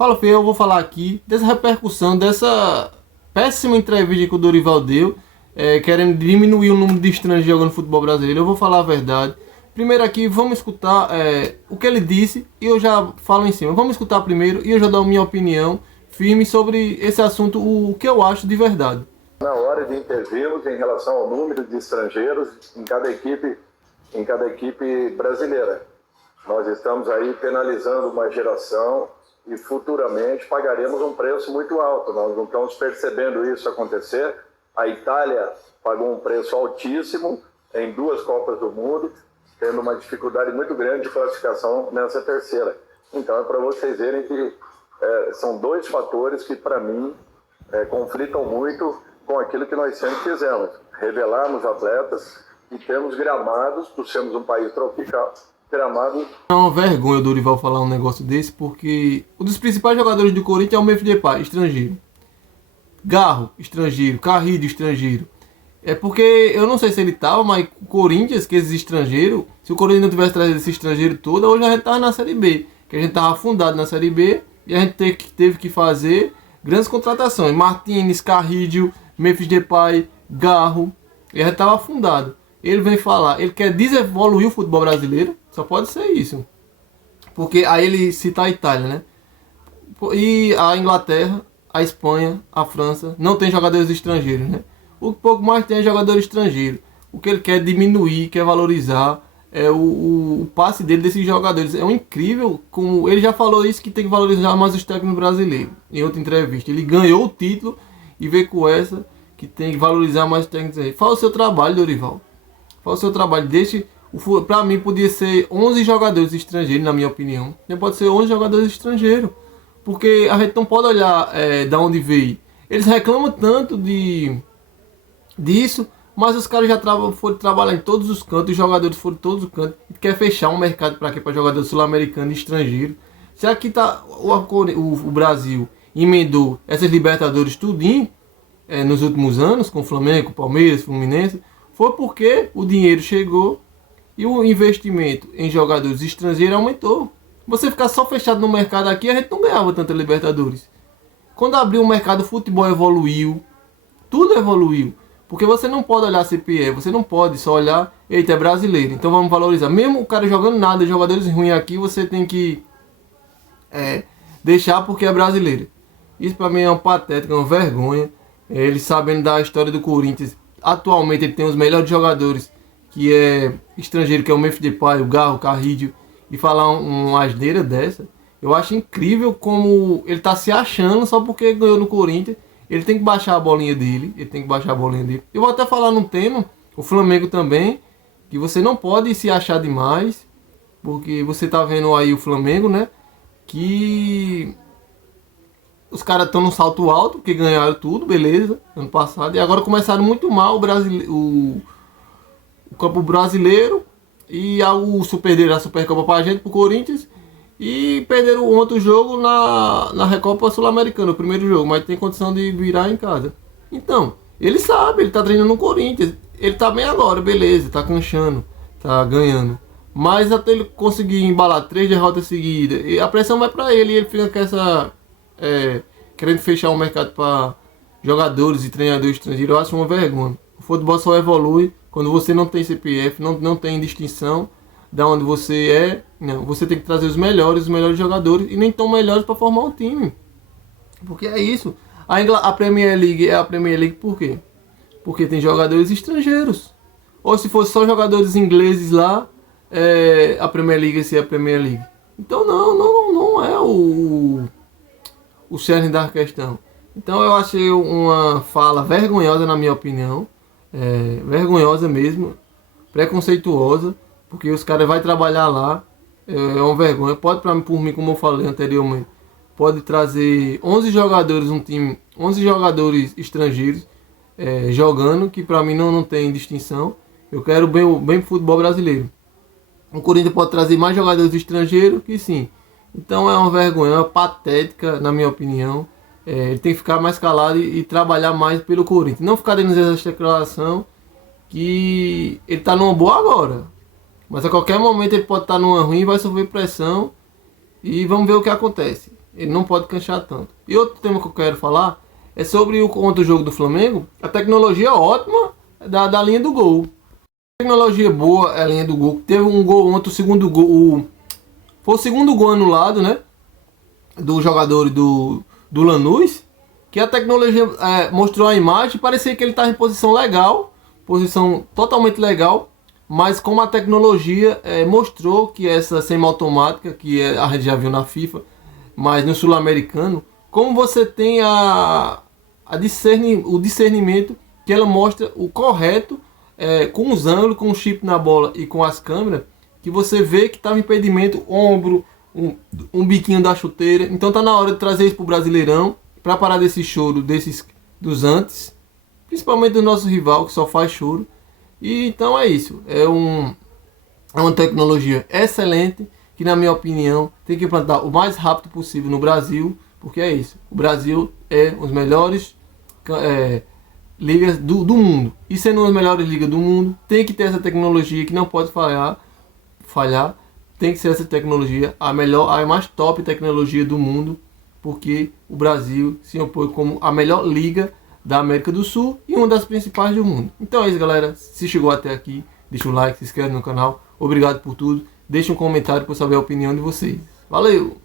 Fala, Fê, eu vou falar aqui dessa repercussão, dessa péssima entrevista que o Dorival deu, querendo diminuir o número de estrangeiros jogando futebol brasileiro. Eu vou falar a verdade. Primeiro aqui, vamos escutar o que ele disse e eu já falo em cima. Vamos escutar primeiro e eu já dou a minha opinião firme sobre esse assunto, o que eu acho de verdade. Na hora de intervirmos em relação ao número de estrangeiros em cada equipe brasileira. Nós estamos aí penalizando uma geração e futuramente pagaremos um preço muito alto. Nós não estamos percebendo isso acontecer. A Itália pagou um preço altíssimo em 2 Copas do Mundo, tendo uma dificuldade muito grande de classificação nessa terceira. Então é para vocês verem que são 2 fatores que para mim conflitam muito com aquilo que nós sempre fizemos. Revelarmos atletas e temos gramados, por sermos um país tropical, gramados. É uma vergonha o Dorival falar um negócio desse, porque um dos principais jogadores do Corinthians é o Memphis Depay, estrangeiro. Garro, estrangeiro. Carrilho, estrangeiro. É porque, eu não sei se ele tava, mas o Corinthians, que esses estrangeiros, se o Corinthians não tivesse trazido esse estrangeiro todo, hoje a gente tava na Série B. Que a gente tava afundado na Série B e a gente teve que fazer grandes contratações. Martins, Carrilho, Memphis Depay, Garro. E a gente tava afundado. Ele vem falar, ele quer desevoluir o futebol brasileiro, só pode ser isso. Porque aí ele cita a Itália, né? E a Inglaterra, a Espanha, a França, não tem jogadores estrangeiros, né? O que pouco mais tem é jogador estrangeiro. O que ele quer diminuir, quer valorizar é o passe dele desses jogadores. É um incrível, como ele já falou isso, que tem que valorizar mais os técnicos brasileiros. Em outra entrevista, ele ganhou o título e veio com essa, que tem que valorizar mais os técnicos aí. Fala o seu trabalho, Dorival. Fala o seu trabalho. Pra mim podia ser 11 jogadores estrangeiros, na minha opinião. Não pode ser 11 jogadores estrangeiros. Porque a gente não pode olhar da onde veio. Eles reclamam tanto disso, mas os caras já foram trabalhar em todos os cantos, os jogadores foram em todos os cantos. E quer fechar um mercado para quê? Para jogador sul-americano e estrangeiro. Se aqui tá o Brasil emendou essas Libertadores tudinho nos últimos anos, com Flamengo, Palmeiras, Fluminense, foi porque o dinheiro chegou e o investimento em jogadores estrangeiros aumentou. Você ficar só fechado no mercado aqui, a gente não ganhava tanta Libertadores. Quando abriu o mercado, o futebol evoluiu. Tudo evoluiu. Porque você não pode olhar CPE, você não pode só olhar, eita, é brasileiro, então vamos valorizar. Mesmo o cara jogando nada, jogadores ruins aqui, você tem que deixar porque é brasileiro. Isso pra mim é uma patética, uma vergonha. Ele sabendo da história do Corinthians, atualmente ele tem os melhores jogadores, que é estrangeiro, que é o Memphis Depay, o Garro, o Carrillo, e falar uma asneira dessa, eu acho incrível como ele tá se achando só porque ganhou no Corinthians. Ele tem que baixar a bolinha dele, Eu vou até falar num tema, o Flamengo também, que você não pode se achar demais, porque você tá vendo aí o Flamengo, né, que os caras estão no salto alto, porque ganharam tudo, beleza, ano passado, e agora começaram muito mal o campo brasileiro, e perderam a Supercopa pra gente, pro Corinthians, e perderam o outro jogo na Recopa Sul-Americana, o primeiro jogo, mas tem condição de virar em casa. Então, ele sabe, ele tá treinando no Corinthians, ele tá bem agora, beleza, tá canchando, tá ganhando. Mas até ele conseguir embalar 3 derrotas seguidas, e a pressão vai pra ele, e ele fica com essa... querendo fechar o mercado para jogadores e treinadores estrangeiros. Eu acho uma vergonha. O futebol só evolui quando você não tem CPF, não tem distinção da onde você é. Não, você tem que trazer os melhores jogadores, e nem tão melhores para formar um time. Porque é isso. A Premier League é a Premier League por quê? Porque tem jogadores estrangeiros. Ou se fosse só jogadores ingleses lá, a Premier League seria a Premier League. Então não é o cerne da questão. Então eu achei uma fala vergonhosa, na minha opinião. Vergonhosa mesmo, preconceituosa, porque os caras vão trabalhar lá, é uma vergonha. Pode, por mim, como eu falei anteriormente, pode trazer 11 jogadores, um time, 11 jogadores estrangeiros jogando, que pra mim não tem distinção. Eu quero bem pro futebol brasileiro. O Corinthians pode trazer mais jogadores estrangeiros, que sim. Então é uma vergonha, é uma patética, na minha opinião. Ele tem que ficar mais calado e trabalhar mais pelo Corinthians. Não ficar dando essa declaração que ele está numa boa agora. Mas a qualquer momento ele pode estar numa ruim, vai sofrer pressão. E vamos ver o que acontece. ele não pode canchar tanto. E outro tema que eu quero falar é sobre o contra o jogo do Flamengo. A tecnologia ótima da linha do gol. Tecnologia boa é a linha do gol. Teve um gol ontem, o segundo gol. Foi o segundo gol anulado, né? Do jogador do Lanús. Que a tecnologia mostrou a imagem. Parecia que ele estava em posição legal. Posição totalmente legal. Mas como a tecnologia mostrou que essa semiautomática, que a gente já viu na FIFA, mas no sul-americano, como você tem o discernimento que ela mostra o correto, com os ângulos, com o chip na bola e com as câmeras, que você vê que estava impedimento, ombro, um biquinho da chuteira. Então tá na hora de trazer isso pro Brasileirão, para parar desse choro dos antes, principalmente do nosso rival que só faz choro. E então é isso, é uma tecnologia excelente que, na minha opinião, tem que implantar o mais rápido possível no Brasil, porque é isso, o Brasil é um dos melhores ligas do mundo, e sendo uma das melhores ligas do mundo, tem que ter essa tecnologia que não pode falhar, tem que ser essa tecnologia, a mais top tecnologia do mundo, porque o Brasil se opõe como a melhor liga da América do Sul e uma das principais do mundo. Então é isso, galera. Se chegou até aqui, deixa um like, se inscreve no canal. Obrigado por tudo. Deixa um comentário para eu saber a opinião de vocês. Valeu!